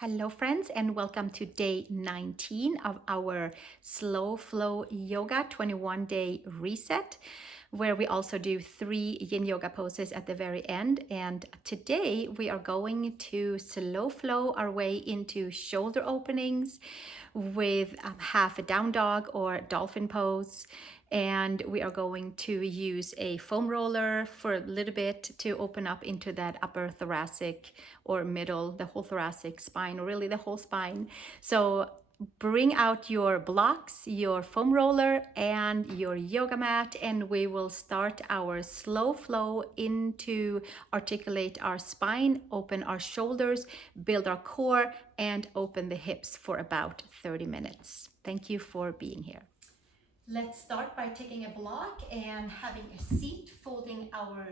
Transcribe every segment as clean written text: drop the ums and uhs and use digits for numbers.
Hello friends, and welcome to day 19 of our Slow Flow Yoga 21-day reset, where we also do 3 Yin Yoga poses at the very end. And today we are going to slow flow our way into shoulder openings with half a down dog or dolphin pose. And we are going to use a foam roller for a little bit to open up into that upper thoracic or middle, the whole thoracic spine, or really the whole spine. So bring out your blocks, your foam roller, and your yoga mat, and we will start our slow flow into articulate our spine, open our shoulders, build our core, and open the hips for about 30 minutes. Thank you for being here. Let's start by taking a block and having a seat, folding our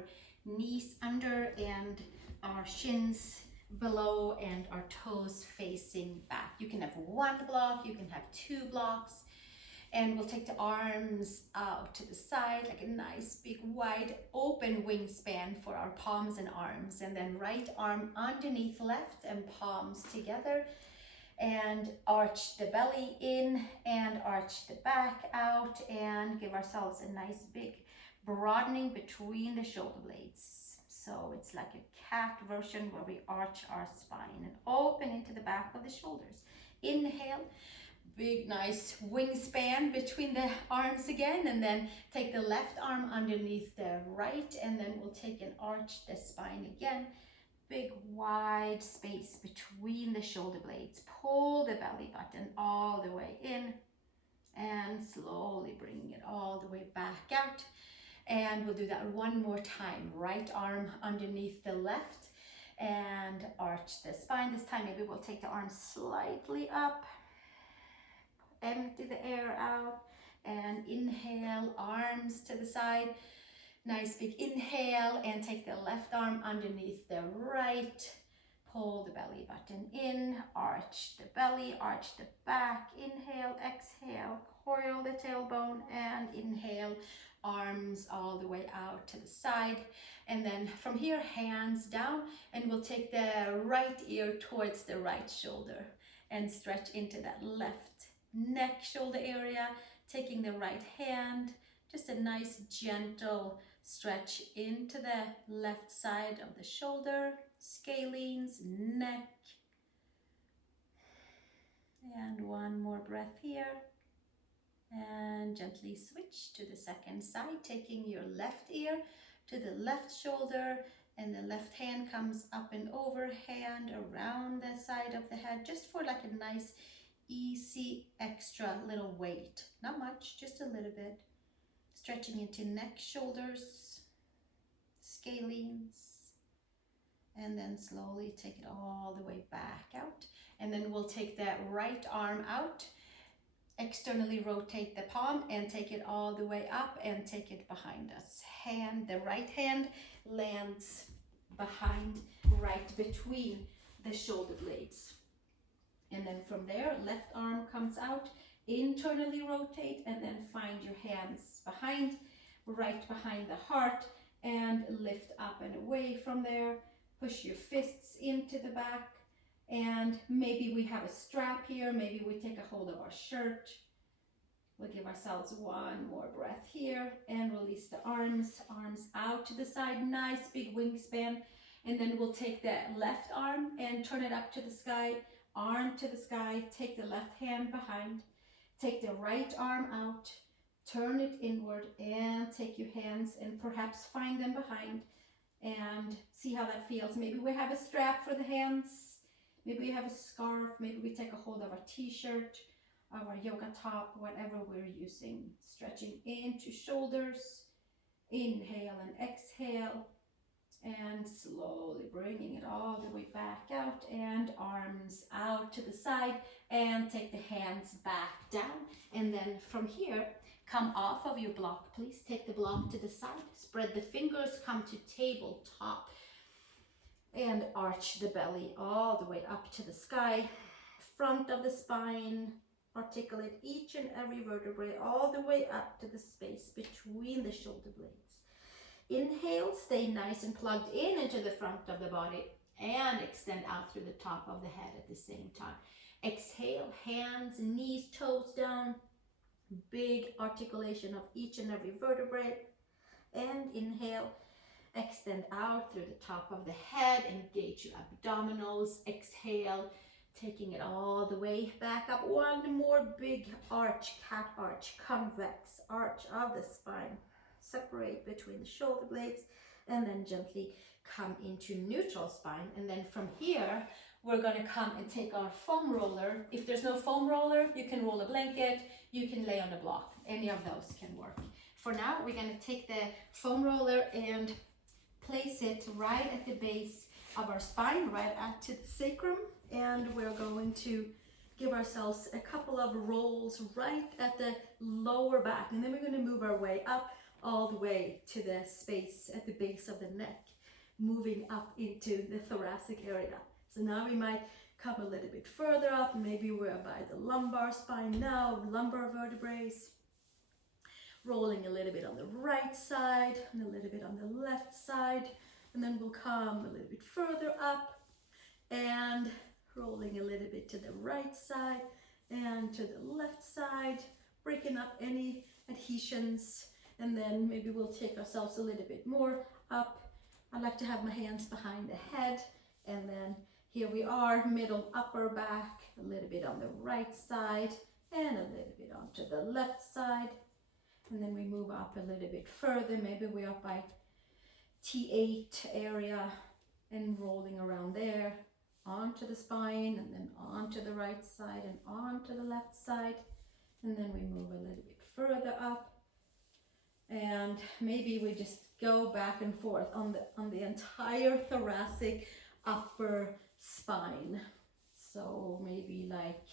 knees under and our shins below and our toes facing back. You can have one block, you can have 2 blocks, and we'll take the arms out to the side like a nice big wide open wingspan for our palms and arms, and then right arm underneath left and palms together, and arch the belly in and arch the back out, and give ourselves a nice big broadening between the shoulder blades. So it's like a cat version where we arch our spine and open into the back of the shoulders. Inhale, big nice wingspan between the arms again, and then take the left arm underneath the right, and then we'll take and arch the spine again. Big wide space between the shoulder blades. Pull the belly button all the way in and slowly bringing it all the way back out. And we'll do that one more time. Right arm underneath the left and arch the spine. This time maybe we'll take the arm slightly up, empty the air out, and inhale, arms to the side. Nice big inhale, and take the left arm underneath the right. Pull the belly button in, arch the belly, arch the back. Inhale, exhale, coil the tailbone, and inhale, arms all the way out to the side. And then from here, hands down, and we'll take the right ear towards the right shoulder and stretch into that left neck shoulder area, taking the right hand, just a nice gentle stretch into the left side of the shoulder, scalenes, neck. And one more breath here. And gently switch to the second side, taking your left ear to the left shoulder, and the left hand comes up and over, hand around the side of the head, just for like a nice, easy, extra little weight. Not much, just a little bit. Stretching into neck, shoulders, scalenes, and then slowly take it all the way back out. And then we'll take that right arm out, externally rotate the palm, and take it all the way up and take it behind us. The right hand lands behind, right between the shoulder blades. And then from there, left arm comes out, internally rotate, and then find your hands behind, right behind the heart, and lift up and away from there. Push your fists into the back, and maybe we have a strap here, maybe we take a hold of our shirt. We'll give ourselves one more breath here and release the arms out to the side, nice big wingspan. And then we'll take the left arm and turn it up to the sky, arm to the sky, take the left hand behind, take the right arm out, turn it inward, and take your hands and perhaps find them behind and see how that feels. Maybe we have a strap for the hands, maybe we have a scarf, maybe we take a hold of our t-shirt, of our yoga top, whatever we're using. Stretching into shoulders, inhale and exhale, and slowly bringing it all the way back out, and arms out to the side, and take the hands back down. And then from here, come off of your block, please. Take the block to the side, spread the fingers, come to tabletop, and arch the belly all the way up to the sky, front of the spine. Articulate each and every vertebrae all the way up to the space between the shoulder blades. Inhale, stay nice and plugged in into the front of the body. and extend out through the top of the head at the same time. Exhale, hands, knees, toes down, big articulation of each and every vertebrae. And inhale, extend out through the top of the head, engage your abdominals. Exhale, taking it all the way back up. One more big arch, cat arch, convex arch of the spine. Separate between the shoulder blades and then gently come into neutral spine. And then from here, we're going to come and take our foam roller. If there's no foam roller, you can roll a blanket, you can lay on a block. Any of those can work. For now, we're going to take the foam roller and place it right at the base of our spine, right at the sacrum. And we're going to give ourselves a couple of rolls right at the lower back. And then we're going to move our way up all the way to the space at the base of the neck, moving up into the thoracic area. So now we might come a little bit further up. Maybe we're by the lumbar spine now, lumbar vertebrae. Rolling a little bit on the right side and a little bit on the left side. And then we'll come a little bit further up and rolling a little bit to the right side and to the left side, breaking up any adhesions. And then maybe we'll take ourselves a little bit more up. I like to have my hands behind the head. And then here we are, middle upper back, a little bit on the right side and a little bit onto the left side. And then we move up a little bit further. Maybe we're up by T8 area and rolling around there, onto the spine and then onto the right side and onto the left side. And then we move a little bit further up. And maybe we just go back and forth on the entire thoracic upper spine. So maybe like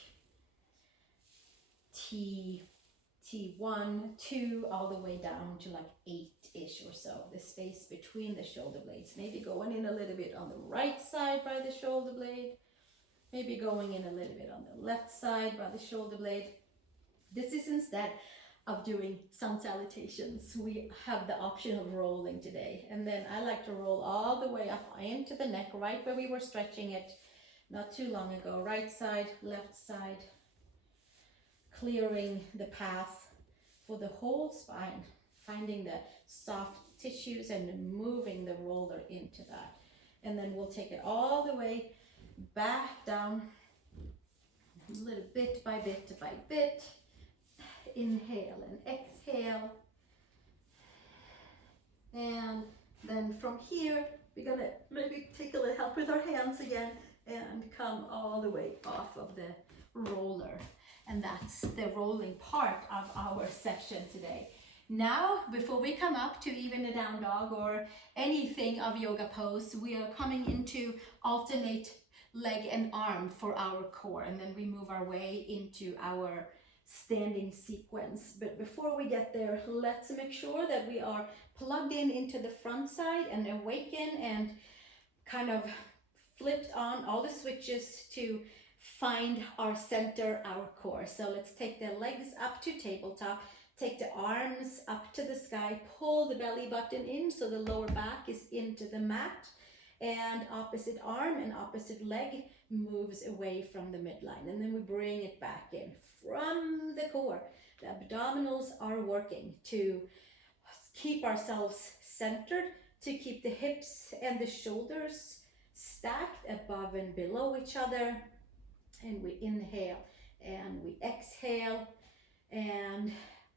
T1, 2, all the way down to like 8-ish or so, the space between the shoulder blades. Maybe going in a little bit on the right side by the shoulder blade, maybe going in a little bit on the left side by the shoulder blade. This is instead of doing sun salutations. We have the option of rolling today. And then I like to roll all the way up into the neck, right where we were stretching it not too long ago. Right side, left side, clearing the path for the whole spine, finding the soft tissues and moving the roller into that. And then we'll take it all the way back down, a little bit by bit by bit. Inhale and exhale. And then from here, we're gonna maybe take a little help with our hands again and come all the way off of the roller. And that's the rolling part of our session today. Now, before we come up to even a down dog or anything of yoga pose, we are coming into alternate leg and arm for our core. And then we move our way into our standing sequence. But before we get there, let's make sure that we are plugged in into the front side and awaken and kind of flipped on all the switches to find our center, our core. So let's take the legs up to tabletop, take the arms up to the sky, pull the belly button in so the lower back is into the mat, and opposite arm and opposite leg moves away from the midline. And then we bring it back in from the core. The abdominals are working to keep ourselves centered, to keep the hips and the shoulders stacked above and below each other. And we inhale and we exhale, and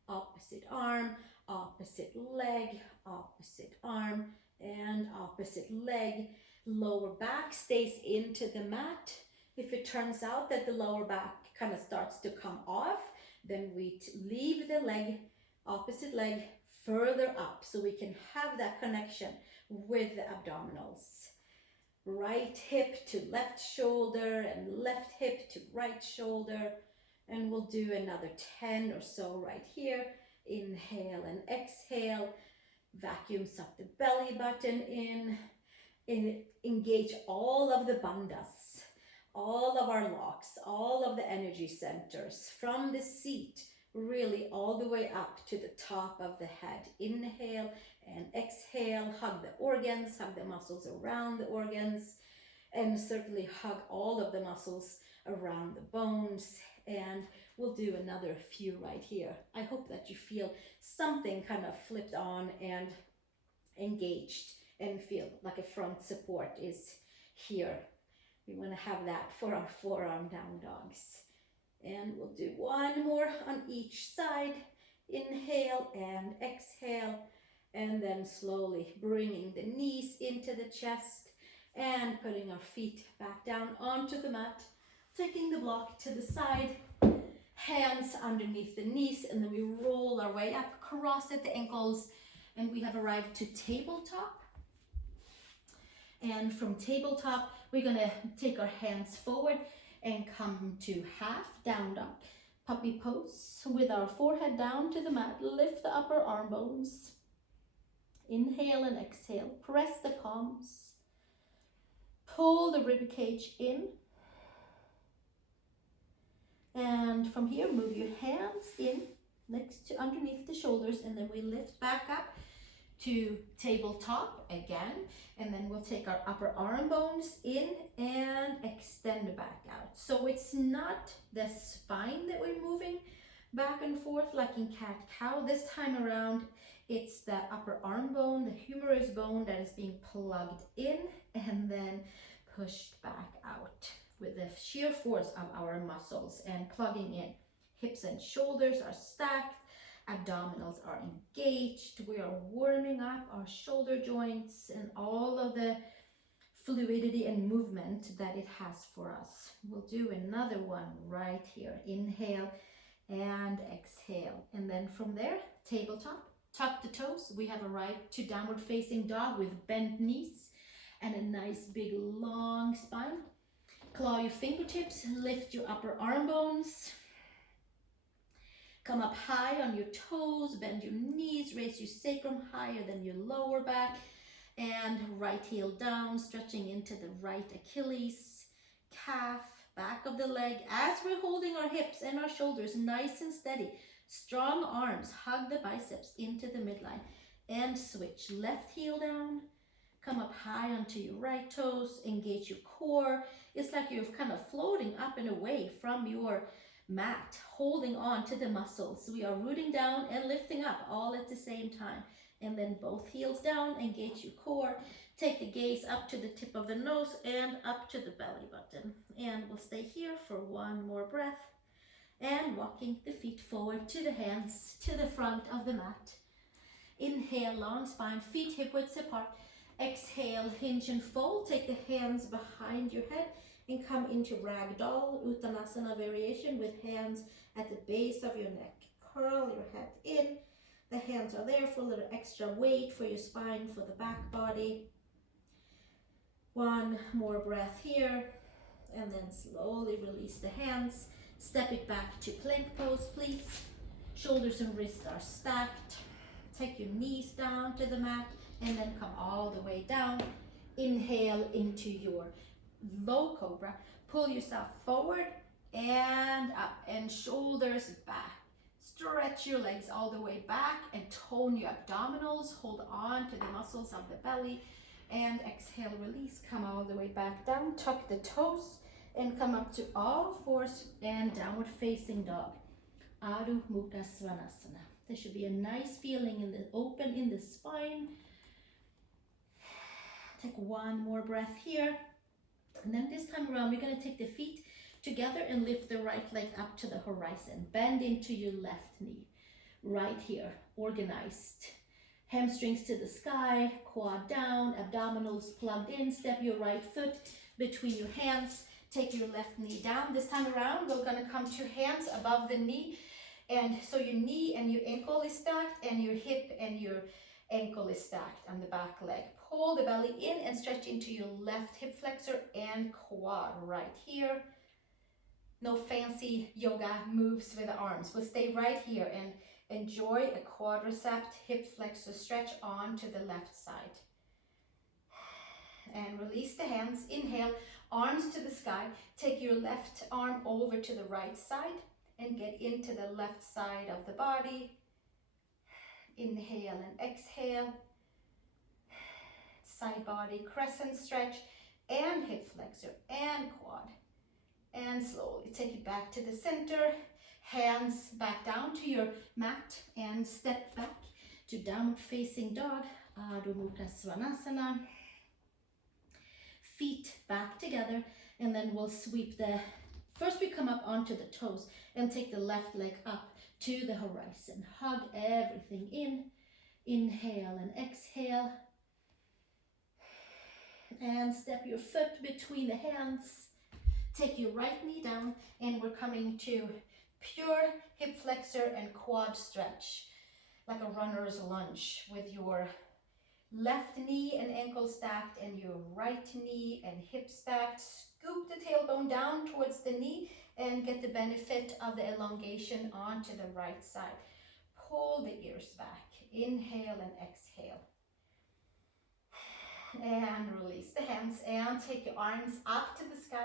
opposite arm, opposite leg, opposite arm, and opposite leg. Lower back stays into the mat. If it turns out that the lower back kind of starts to come off, then we leave the leg, opposite leg, further up so we can have that connection with the abdominals. Right hip to left shoulder and left hip to right shoulder. And we'll do another 10 or so right here. Inhale and exhale. Vacuums up the belly button in. Engage all of the bandhas, all of our locks, all of the energy centers from the seat, really all the way up to the top of the head. Inhale and exhale, hug the organs, hug the muscles around the organs. and certainly hug all of the muscles around the bones. And we'll do another few right here. I hope that you feel something kind of flipped on and engaged and feel like a front support is here. We want to have that for our forearm down dogs. And we'll do one more on each side. Inhale and exhale, and then slowly bringing the knees into the chest and putting our feet back down onto the mat, taking the block to the side, hands underneath the knees, and then we roll our way up, cross at the ankles, and we have arrived to tabletop. And from tabletop, we're gonna take our hands forward and come to half down dog. Puppy pose with our forehead down to the mat. Lift the upper arm bones. Inhale and exhale. Press the palms. Pull the rib cage in. And from here, move your hands in next to underneath the shoulders, and then we lift back up to tabletop again, and then we'll take our upper arm bones in and extend back out. So it's not the spine that we're moving back and forth like in cat-cow. This time around, it's the upper arm bone, the humerus bone, that is being plugged in and then pushed back out with the sheer force of our muscles and plugging in. Hips and shoulders are stacked. Abdominals are engaged. We are warming up our shoulder joints and all of the fluidity and movement that it has for us. We'll do another one right here. Inhale and exhale. And then from there, tabletop, tuck the toes. We have arrived to downward facing dog with bent knees and a nice big long spine. Claw your fingertips, lift your upper arm bones. Come up high on your toes, bend your knees, raise your sacrum higher than your lower back, and right heel down, stretching into the right Achilles, calf, back of the leg, as we're holding our hips and our shoulders nice and steady. Strong arms, hug the biceps into the midline, and switch. Left heel down, come up high onto your right toes, engage your core. It's like you're kind of floating up and away from your mat, holding on to the muscles. We are rooting down and lifting up all at the same time. And then both heels down, engage your core. Take the gaze up to the tip of the nose and up to the belly button. And we'll stay here for one more breath. And walking the feet forward to the hands, to the front of the mat. Inhale, long spine, feet hip width apart. Exhale, hinge and fold. Take the hands behind your head and come into ragdoll, uttanasana variation with hands at the base of your neck. Curl your head in. The hands are there for a little extra weight for your spine, for the back body. One more breath here, and then slowly release the hands. Step it back to plank pose, please. Shoulders and wrists are stacked. Take your knees down to the mat, and then come all the way down. Inhale into your low cobra. Pull yourself forward and up, and shoulders back. Stretch your legs all the way back and tone your abdominals. Hold on to the muscles of the belly, and exhale, release. Come all the way back down. Tuck the toes and come up to all fours and downward facing dog. Adho Mukha Svanasana. There should be a nice feeling in the open in the spine. Take one more breath here. And then this time around, we're going to take the feet together and lift the right leg up to the horizon. Bend into your left knee. Right here, organized. Hamstrings to the sky, quad down, abdominals plugged in. Step your right foot between your hands. Take your left knee down. This time around, we're going to come to hands above the knee. And so your knee and your ankle is stacked, and your hip and your ankle is stacked on the back leg. Pull the belly in and stretch into your left hip flexor and quad right here. No fancy yoga moves with the arms. We'll stay right here and enjoy a quadricep hip flexor stretch on to the left side. And release the hands. Inhale, arms to the sky. Take your left arm over to the right side and get into the left side of the body. Inhale and exhale. Side body crescent stretch. and hip flexor and quad. And slowly take it back to the center, hands back down to your mat and step back to downward facing dog, Adho Mukha Svanasana. Feet back together, and then we'll sweep first we come up onto the toes and take the left leg up to the horizon. Hug everything in, inhale and exhale. And step your foot between the hands. Take your right knee down, and we're coming to pure hip flexor and quad stretch, like a runner's lunge, with your left knee and ankle stacked and your right knee and hip stacked. Scoop the tailbone down towards the knee and get the benefit of the elongation onto the right side. Pull the ears back. Inhale and exhale. And release the hands and take your arms up to the sky.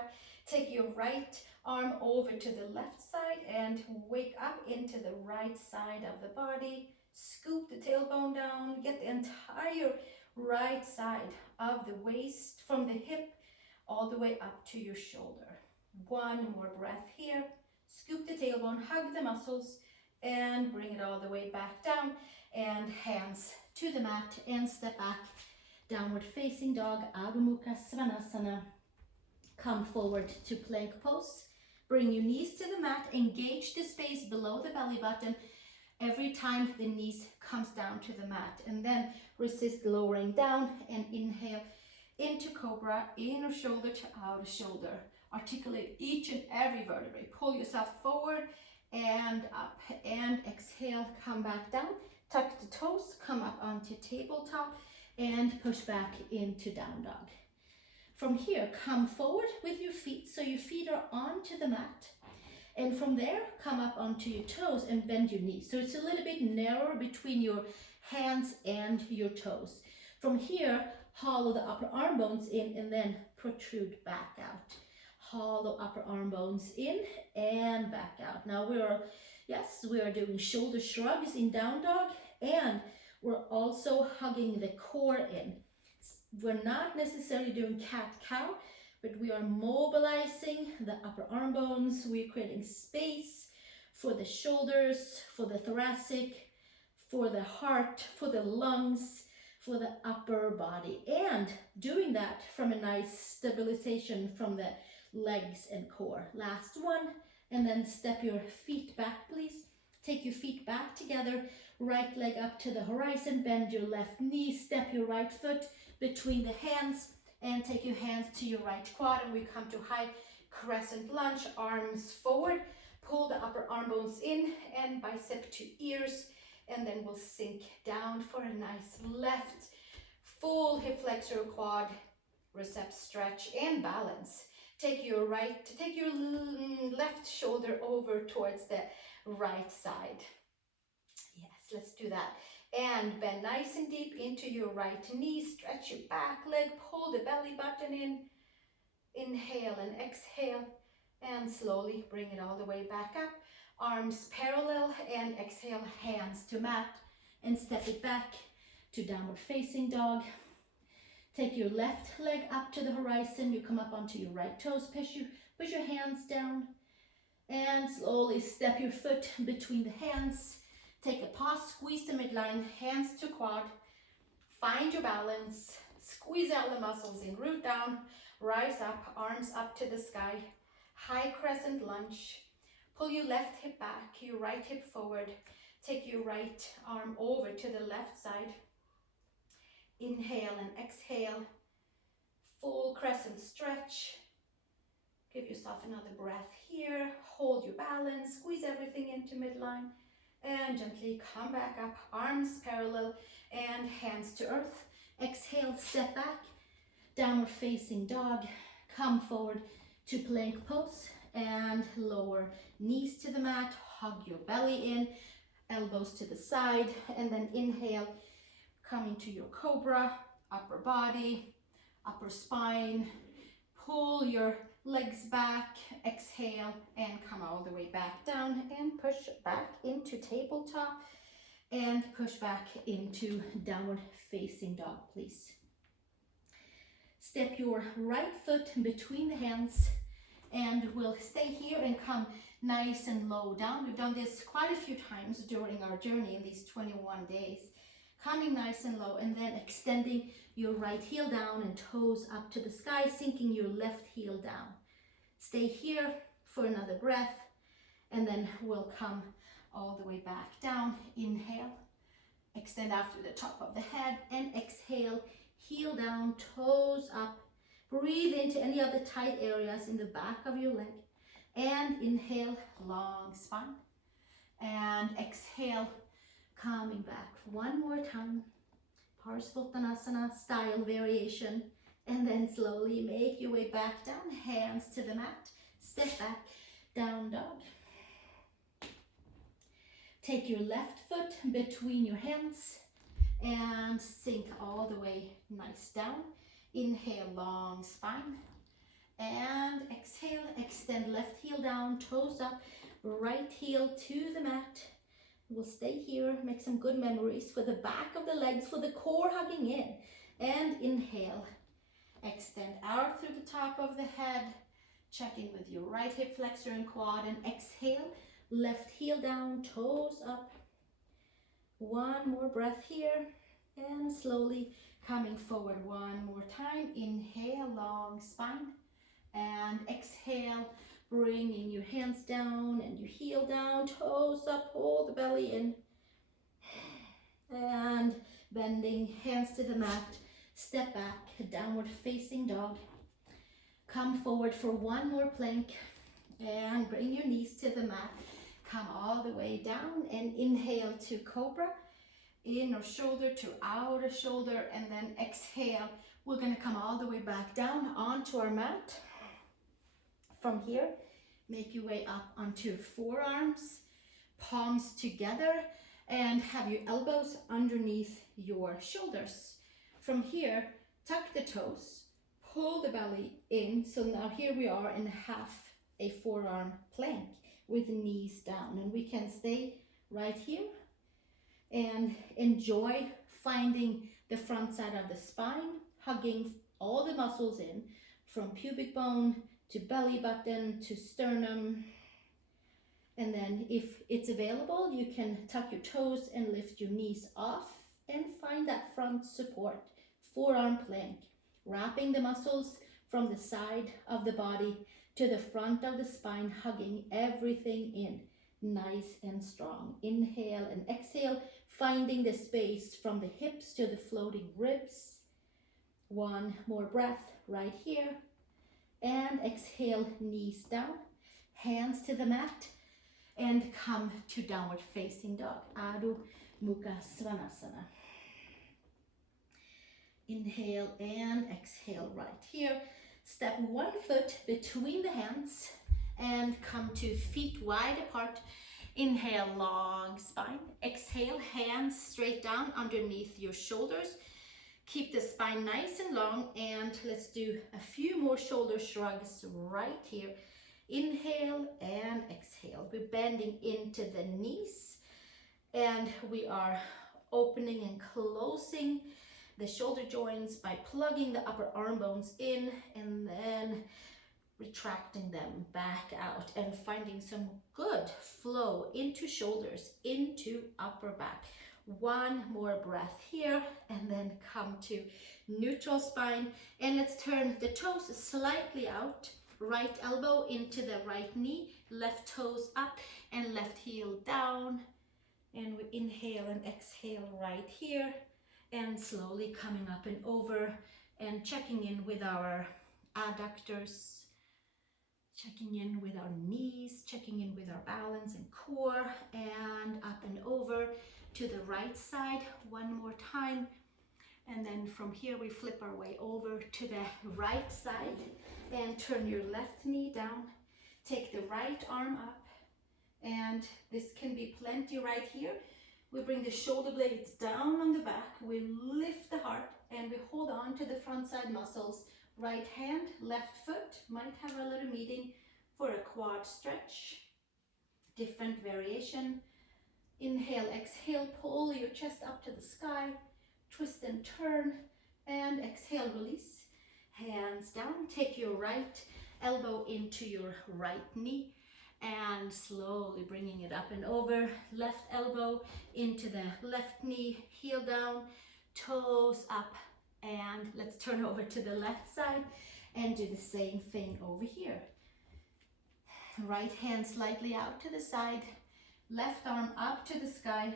Take your right arm over to the left side and wake up into the right side of the body. Scoop the tailbone down. Get the entire right side of the waist from the hip all the way up to your shoulder. One more breath here. Scoop the tailbone, hug the muscles, and bring it all the way back down. And hands to the mat and step back. Downward facing dog, Adho Mukha Svanasana. Come forward to plank pose. Bring your knees to the mat. Engage the space below the belly button every time the knees comes down to the mat. And then resist lowering down and inhale into cobra, inner shoulder to outer shoulder. Articulate each and every vertebrae. Pull yourself forward and up. And exhale, come back down. Tuck the toes, come up onto tabletop. And push back into down dog. From here, come forward with your feet, so your feet are onto the mat. And from there, come up onto your toes and bend your knees. So it's a little bit narrower between your hands and your toes. From here, hollow the upper arm bones in and then protrude back out. Hollow upper arm bones in and back out. Now we are doing shoulder shrugs in down dog, and we're also hugging the core in. We're not necessarily doing cat-cow, but we are mobilizing the upper arm bones. We're creating space for the shoulders, for the thoracic, for the heart, for the lungs, for the upper body. And doing that from a nice stabilization from the legs and core. Last one, and then step your feet back, please. Take your feet back together. Right leg up to the horizon, bend your left knee, step your right foot between the hands, and take your hands to your right quad, and we come to high crescent lunge, arms forward, pull the upper arm bones in and bicep to ears, and then we'll sink down for a nice left, full hip flexor quad, recep stretch and balance. Take your left shoulder over towards the right side. Yes, let's do that. And bend nice and deep into your right knee. Stretch your back leg. Pull the belly button in. Inhale and exhale. And slowly bring it all the way back up. Arms parallel, and exhale, hands to mat. And step it back to downward facing dog. Take your left leg up to the horizon. You come up onto your right toes. Push your hands down. And slowly step your foot between the hands. Take a pause, squeeze the midline, hands to quad. Find your balance. Squeeze out the muscles in, root down, rise up, arms up to the sky. High crescent lunge. Pull your left hip back, your right hip forward. Take your right arm over to the left side. Inhale and exhale. Full crescent stretch. Give yourself another breath here. Hold your balance, squeeze everything into midline. And gently come back up, arms parallel and hands to earth. Exhale, step back, downward facing dog. Come forward to plank pose and lower knees to the mat. Hug your belly in, elbows to the side, and then inhale, coming to your cobra, upper body, upper spine. Pull your legs back, exhale, and come all the way back down and push back into tabletop and push back into downward facing dog, please. Step your right foot between the hands, and we'll stay here and come nice and low down. We've done this quite a few times during our journey in these 21 days. Coming nice and low, and then extending your right heel down and toes up to the sky, sinking your left heel down. Stay here for another breath, and then we'll come all the way back down. Inhale, extend out through the top of the head, and exhale, heel down, toes up. Breathe into any of the tight areas in the back of your leg, and inhale, long spine, and exhale, coming back one more time, Parsvottanasana style variation, and then slowly make your way back down, hands to the mat, step back, down dog. Take your left foot between your hands and sink all the way nice down. Inhale, long spine, and exhale, extend left heel down, toes up, right heel to the mat. We'll stay here, make some good memories for the back of the legs, for the core hugging in. And inhale, extend out through the top of the head, checking with your right hip flexor and quad, and exhale, left heel down, toes up. One more breath here, and slowly coming forward one more time. Inhale, long spine, and exhale, bringing your hands down and your heel down, toes up, hold the belly in, and bending, hands to the mat, step back, downward facing dog. Come forward for one more plank, and bring your knees to the mat. Come all the way down, and inhale to cobra, inner shoulder to outer shoulder, and then exhale. We're going to come all the way back down onto our mat. From here, make your way up onto forearms, palms together, and have your elbows underneath your shoulders. From here, tuck the toes, pull the belly in. So now here we are in half a forearm plank with the knees down, and we can stay right here and enjoy finding the front side of the spine, hugging all the muscles in, from pubic bone to belly button to sternum. And then if it's available, you can tuck your toes and lift your knees off and find that front support, forearm plank, wrapping the muscles from the side of the body to the front of the spine, hugging everything in, nice and strong. Inhale and exhale, finding the space from the hips to the floating ribs. One more breath right here. And exhale, knees down, hands to the mat, and come to downward facing dog, Adho Mukha Svanasana. Inhale and exhale right here. Step one foot between the hands and come to feet wide apart. Inhale, long spine. Exhale, hands straight down underneath your shoulders. Keep the spine nice and long, and let's do a few more shoulder shrugs right here. Inhale and exhale. We're bending into the knees, and we are opening and closing the shoulder joints by plugging the upper arm bones in and then retracting them back out and finding some good flow into shoulders, into upper back. One more breath here, and then come to neutral spine, and let's turn the toes slightly out, right elbow into the right knee, left toes up and left heel down, and we inhale and exhale right here, and slowly coming up and over and checking in with our adductors, checking in with our knees, checking in with our balance and core, and up and over to the right side one more time. And then from here we flip our way over to the right side and turn your left knee down. Take the right arm up, and this can be plenty right here. We bring the shoulder blades down on the back, we lift the heart, and we hold on to the front side muscles. Right hand, left foot might have a little meeting for a quad stretch. Different variation. Inhale, exhale, pull your chest up to the sky, twist and turn, and exhale, release. Hands down, take your right elbow into your right knee and slowly bringing it up and over. Left elbow into the left knee, heel down, toes up, and let's turn over to the left side and do the same thing over here. Right hand slightly out to the side, left arm up to the sky.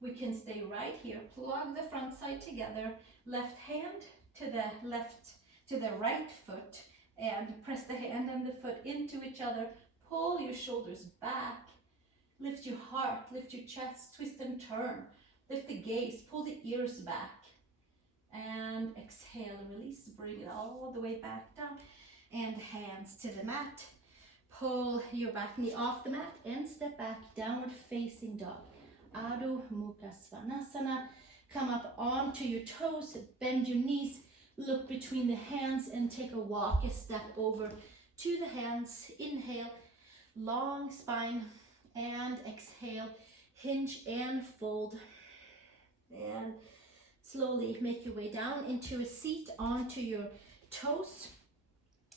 We can stay right here, plug the front side together, left hand to the right foot, and press the hand and the foot into each other. Pull your shoulders back, lift your heart, lift your chest, twist and turn, lift the gaze, pull the ears back, and exhale, release, bring it all the way back down, and hands to the mat. Pull your back knee off the mat and step back, downward facing dog. Adho Mukha Svanasana. Come up onto your toes, bend your knees, look between the hands and take a walk, a step over to the hands. Inhale, long spine, and exhale, hinge and fold. And slowly make your way down into a seat onto your toes.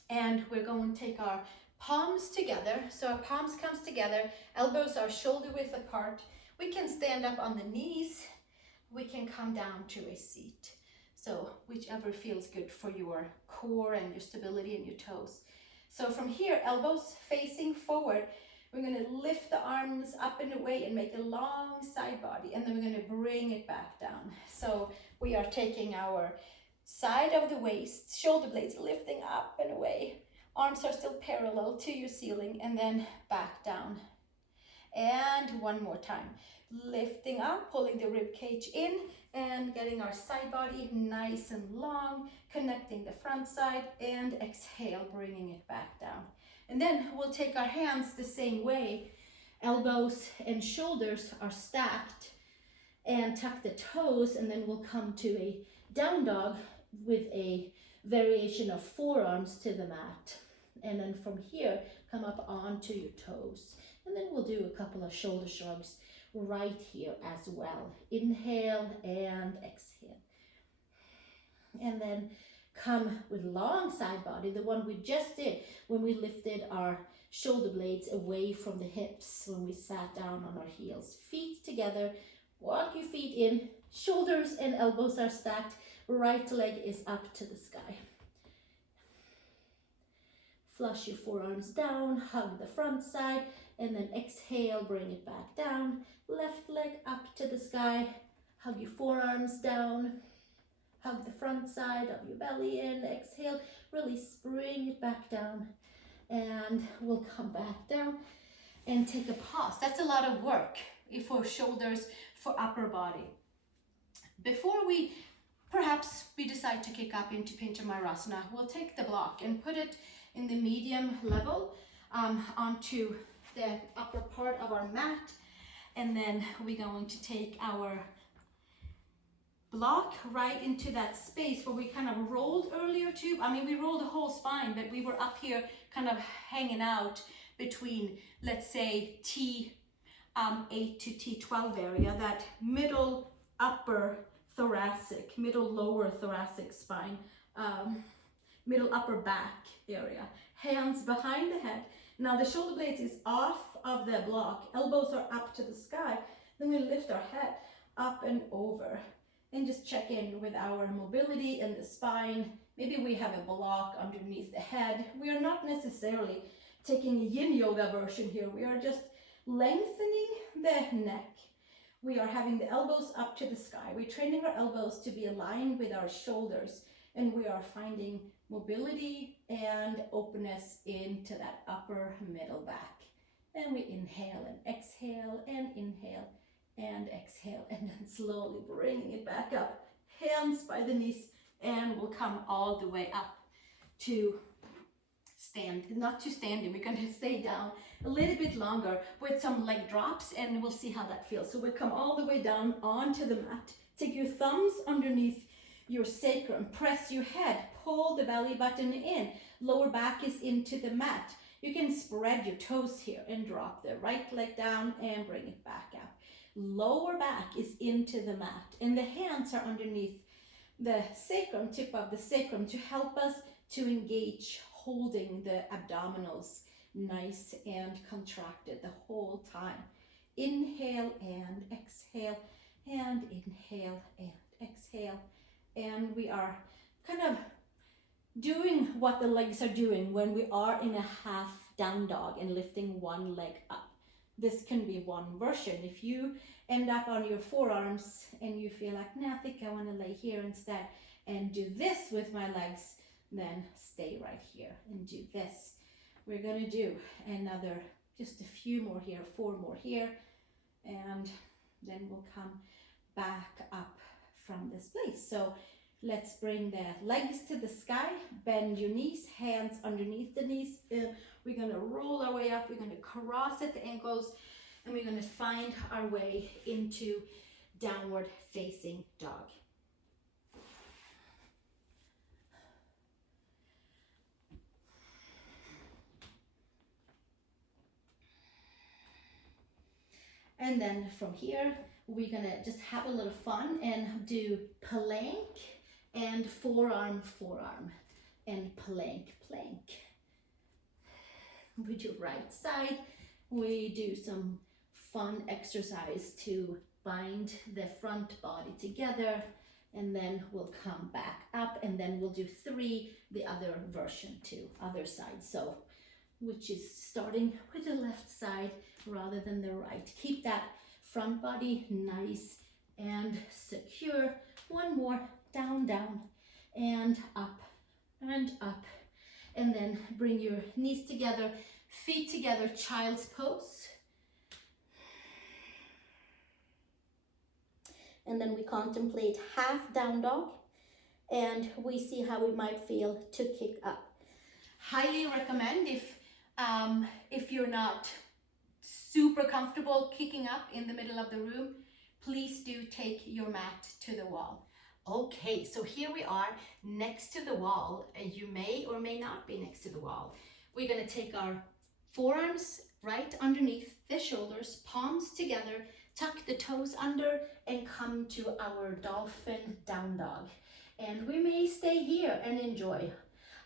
And we're going to take our palms together. So our palms comes together, elbows are shoulder width apart. We can stand up on the knees. We can come down to a seat. So whichever feels good for your core and your stability in your toes. So from here, elbows facing forward. We're going to lift the arms up and away and make a long side body. And then we're going to bring it back down. So we are taking our side of the waist, shoulder blades lifting up and away. Arms are still parallel to your ceiling, and then back down. And one more time. Lifting up, pulling the rib cage in, and getting our side body nice and long, connecting the front side, and exhale, bringing it back down. And then we'll take our hands the same way. Elbows and shoulders are stacked, and tuck the toes, and then we'll come to a down dog with a variation of forearms to the mat. And then from here, come up onto your toes. And then we'll do a couple of shoulder shrugs right here as well. Inhale and exhale. And then come with long side body, the one we just did when we lifted our shoulder blades away from the hips, when we sat down on our heels. Feet together, walk your feet in, shoulders and elbows are stacked, right leg is up to the sky. Flush your forearms down, hug the front side, and then exhale, bring it back down. Left leg up to the sky, hug your forearms down, hug the front side of your belly in, exhale, release, bring it back down, and we'll come back down and take a pause. That's a lot of work for shoulders, for upper body. Before we decide to kick up into Pinchamayurasana, we'll take the block and put it in the medium level onto the upper part of our mat, and then we're going to take our block right into that space where we kind of rolled earlier too. I mean, we rolled the whole spine, but we were up here kind of hanging out between, let's say, T8 to T12 area, that middle upper thoracic, middle lower thoracic spine, middle upper back area. Hands behind the head. Now the shoulder blades is off of the block, elbows are up to the sky. Then we lift our head up and over and just check in with our mobility in the spine. Maybe we have a block underneath the head. We are not necessarily taking a Yin Yoga version here. We are just lengthening the neck. We are having the elbows up to the sky. We're training our elbows to be aligned with our shoulders, and we are finding mobility and openness into that upper middle back. And we inhale and exhale and inhale and exhale, and then slowly bringing it back up. Hands by the knees, and we'll come all the way up to stand, not to standing. We're going to stay down a little bit longer with some leg drops, and we'll see how that feels. So we'll come all the way down onto the mat. Take your thumbs underneath your sacrum, press your head, pull the belly button in, lower back is into the mat. You can spread your toes here and drop the right leg down and bring it back up. Lower back is into the mat, and the hands are underneath the sacrum, tip of the sacrum, to help us to engage holding the abdominals nice and contracted the whole time. Inhale and exhale, and inhale and exhale. And we are kind of doing what the legs are doing when we are in a half down dog and lifting one leg up. This can be one version. If you end up on your forearms and you feel like, nah, I think I want to lay here instead and do this with my legs, then stay right here and do this. We're going to do another, just a few more here, 4 more here, and then we'll come back up from this place. So let's bring the legs to the sky, bend your knees, hands underneath the knees. We're going to roll our way up, we're going to cross at the ankles, and we're going to find our way into downward facing dog. And then from here, we're going to just have a little fun and do plank and forearm, forearm, and plank, plank. We do right side. We do some fun exercise to bind the front body together, and then we'll come back up, and then we'll do 3, the other version too, other side. So, which is starting with the left side rather than the right. Keep that front body nice and secure. One more, down, down, and up, and up. And then bring your knees together, feet together, child's pose. And then we contemplate half down dog, and we see how we might feel to kick up. Highly recommend if you're not super comfortable kicking up in the middle of the room, please do take your mat to the wall. Okay, so here we are next to the wall, and you may or may not be next to the wall. We're going to take our forearms right underneath the shoulders, palms together, tuck the toes under, and come to our dolphin down dog. And we may stay here and enjoy.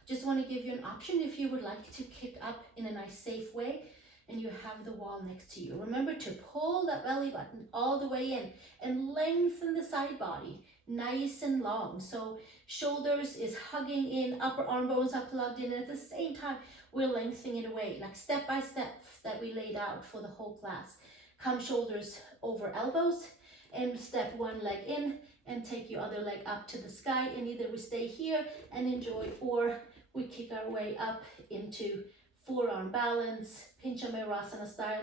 Just want to give you an option if you would like to kick up in a nice safe way and you have the wall next to you. Remember to pull that belly button all the way in and lengthen the side body nice and long. So shoulders is hugging in, upper arm bones are plugged in, and at the same time we're lengthening it away, like step by step that we laid out for the whole class. Come shoulders over elbows and step one leg in and take your other leg up to the sky, and either we stay here and enjoy, or we kick our way up into forearm balance, Pinchamayurasana style,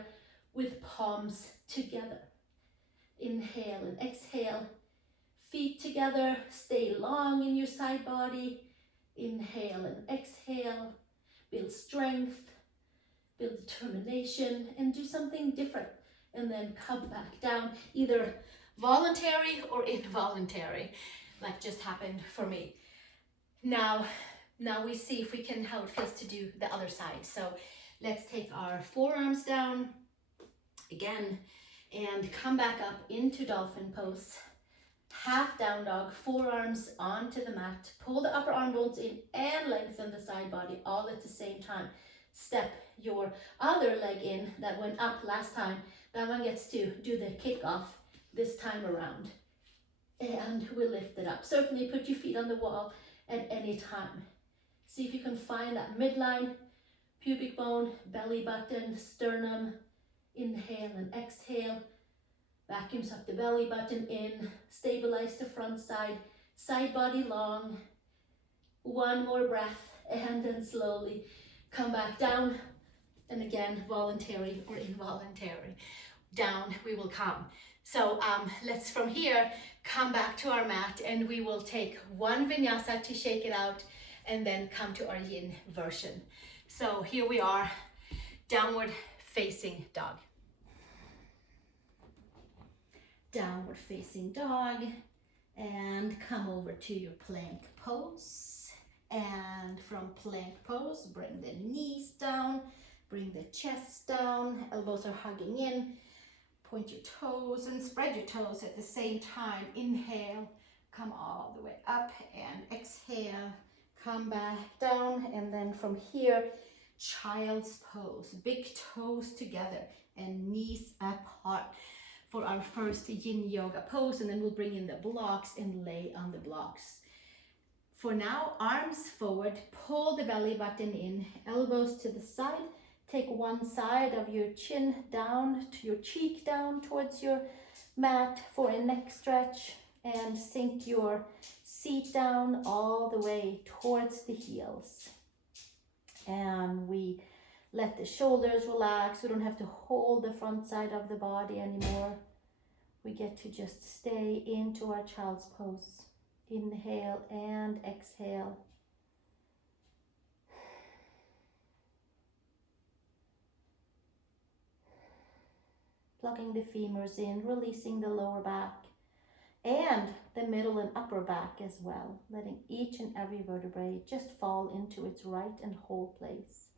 with palms together. Inhale and exhale, feet together, stay long in your side body. Inhale and exhale, build strength, build determination, and do something different. And then come back down, either voluntary or involuntary, like just happened for me. Now we see if we can, how it feels to do the other side. So let's take our forearms down again and come back up into dolphin pose. Half down dog, forearms onto the mat. Pull the upper arm bones in and lengthen the side body all at the same time. Step your other leg in that went up last time. That one gets to do the kickoff this time around. And we'll lift it up. Certainly put your feet on the wall at any time. See if you can find that midline, pubic bone, belly button, sternum. Inhale and exhale. Vacuums up the belly button in. Stabilize the front side. Side body long. One more breath, and then slowly come back down. And again, voluntary or involuntary. Down we will come. So let's from here come back to our mat, and we will take one vinyasa to shake it out and then come to our yin version. So here we are, downward facing dog. Downward facing dog, and come over to your plank pose. And from plank pose, bring the knees down, bring the chest down, elbows are hugging in. Point your toes and spread your toes at the same time. Inhale, Come all the way up and exhale. Come back down, and then from here, child's pose. Big toes together and knees apart for our first Yin Yoga pose, and then we'll bring in the blocks and lay on the blocks. For now, arms forward, pull the belly button in, elbows to the side. Take one side of your chin down to your cheek down towards your mat for a neck stretch, and sink your seat down all the way towards the heels. And we let the shoulders relax. We don't have to hold the front side of the body anymore. We get to just stay into our child's pose. Inhale and exhale. Plugging the femurs in, releasing the lower back and the middle and upper back as well, letting each and every vertebrae just fall into its right and whole place.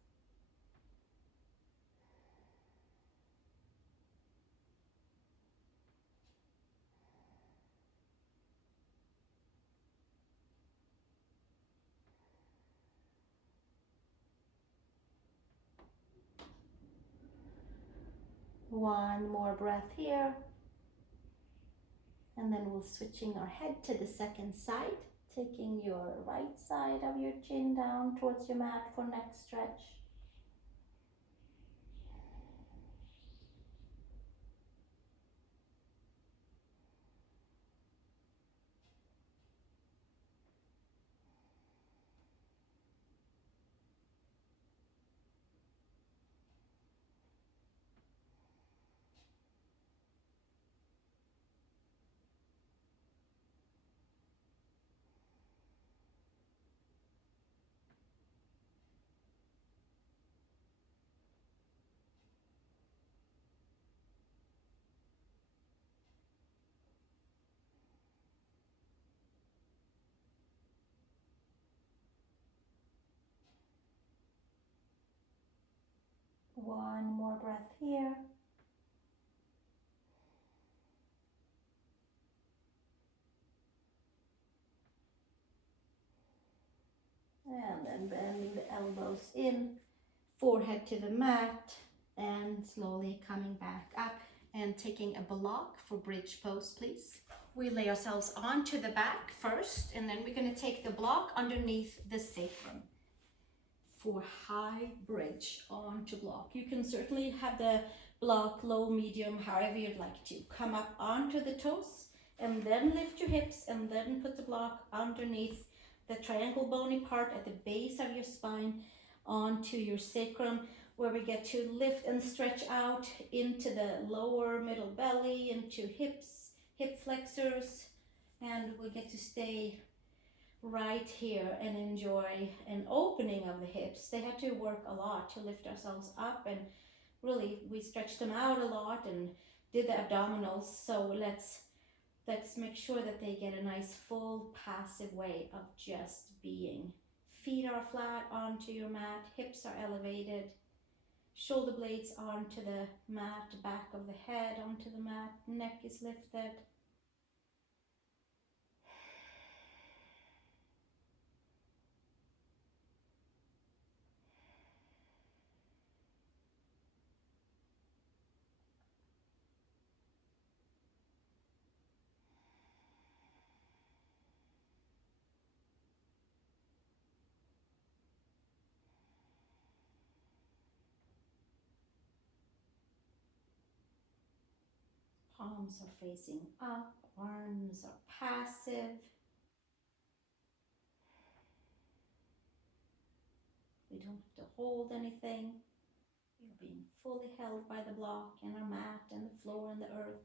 One more breath here. And then we'll switching our head to the second side, taking your right side of your chin down towards your mat for neck stretch. One more breath here. And then bending the elbows in, forehead to the mat, and slowly coming back up and taking a block for bridge pose, please. We lay ourselves onto the back first, and then we're going to take the block underneath the sacrum for high bridge onto block. You can certainly have the block low, medium, however you'd like to. Come up onto the toes and then lift your hips and then put the block underneath the triangle bony part at the base of your spine onto your sacrum, where we get to lift and stretch out into the lower middle belly, into hips, hip flexors, and we get to stay right here and enjoy an opening of the hips. They had to work a lot to lift ourselves up, and really we stretched them out a lot and did the abdominals. So let's make sure that they get a nice full passive way of just being. Feet are flat onto your mat, hips are elevated, shoulder blades onto the mat, back of the head onto the mat, neck is lifted. Palms are facing up, arms are passive. We don't have to hold anything. We're being fully held by the block and our mat and the floor and the earth.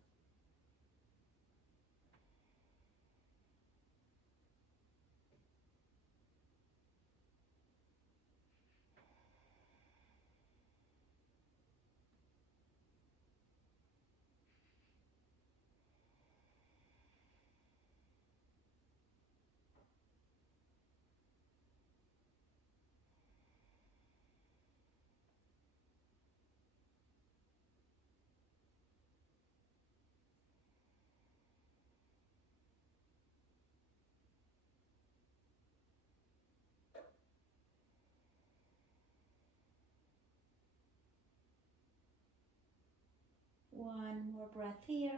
One more breath here.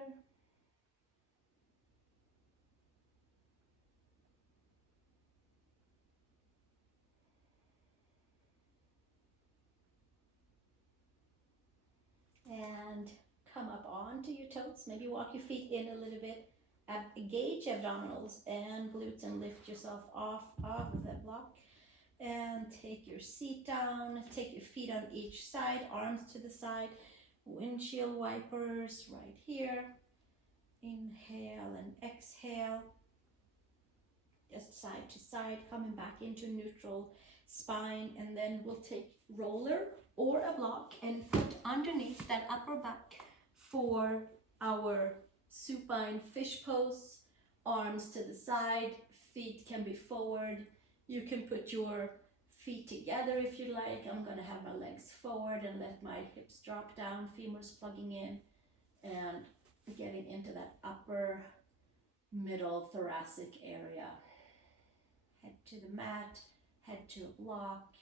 And come up onto your toes. Maybe walk your feet in a little bit. Engage abdominals and glutes and lift yourself off of the block. And take your seat down. Take your feet on each side, arms to the side. Windshield wipers right here. Inhale and exhale. Just side to side, coming back into neutral spine, and then we'll take roller or a block and put underneath that upper back for our supine fish pose. Arms to the side, feet can be forward. You can put your feet together if you like. I'm gonna have my legs forward and let my hips drop down, femurs plugging in and getting into that upper middle thoracic area. Head to the mat, head to a block.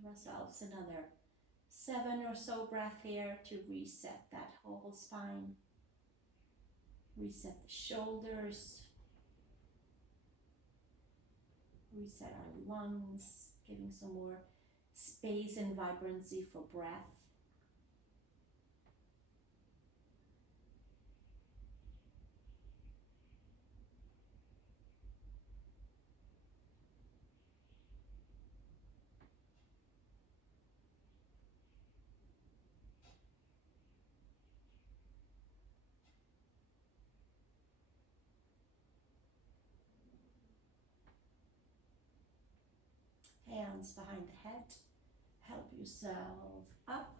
Give ourselves another 7 or so breath here to reset that whole spine. Reset the shoulders. Reset our lungs, giving some more space and vibrancy for breath. Hands behind the head. Help yourself up.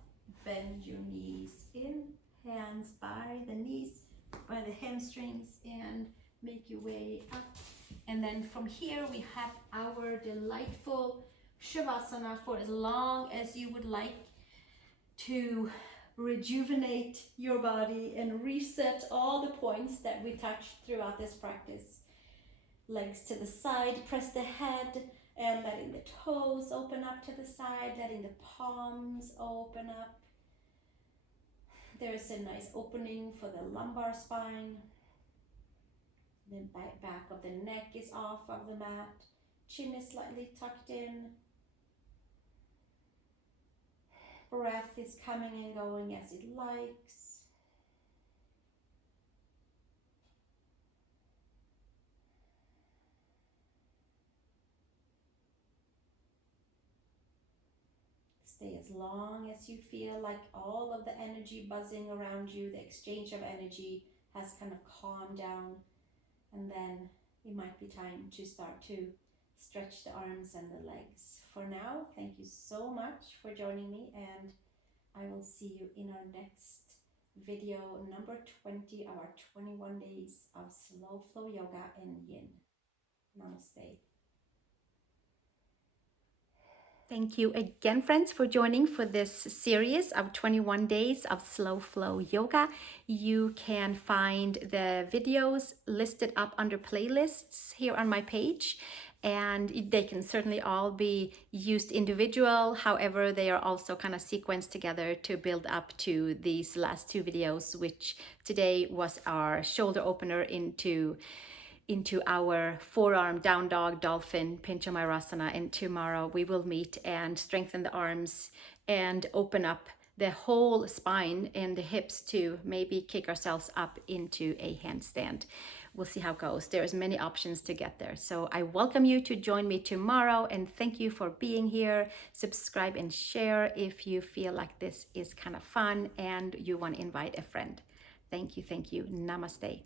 Bend your knees in. Hands by the knees, by the hamstrings, and make your way up. And then from here we have our delightful Shavasana for as long as you would like to rejuvenate your body and reset all the points that we touched throughout this practice. Legs to the side, press the head and letting the toes open up to the side, letting the palms open up. There's a nice opening for the lumbar spine. The back of the neck is off of the mat. Chin is slightly tucked in. Breath is coming and going as it likes. Stay as long as you feel like all of the energy buzzing around you, the exchange of energy has kind of calmed down. And then it might be time to start to stretch the arms and the legs. For now, thank you so much for joining me, and I will see you in our next video, number 20 of our 21 days of slow flow yoga and yin. Namaste. Thank you again, friends, for joining for this series of 21 days of slow flow yoga. You can find the videos listed up under playlists here on my page, and they can certainly all be used individual. However, they are also kind of sequenced together to build up to these last two videos, which today was our shoulder opener into our forearm down dog, dolphin, pinchamayurasana, and tomorrow we will meet and strengthen the arms and open up the whole spine and the hips to maybe kick ourselves up into a handstand. We'll see how it goes. There's many options to get there. So I welcome you to join me tomorrow, and thank you for being here. Subscribe and share if you feel like this is kind of fun and you want to invite a friend. Thank you. Namaste.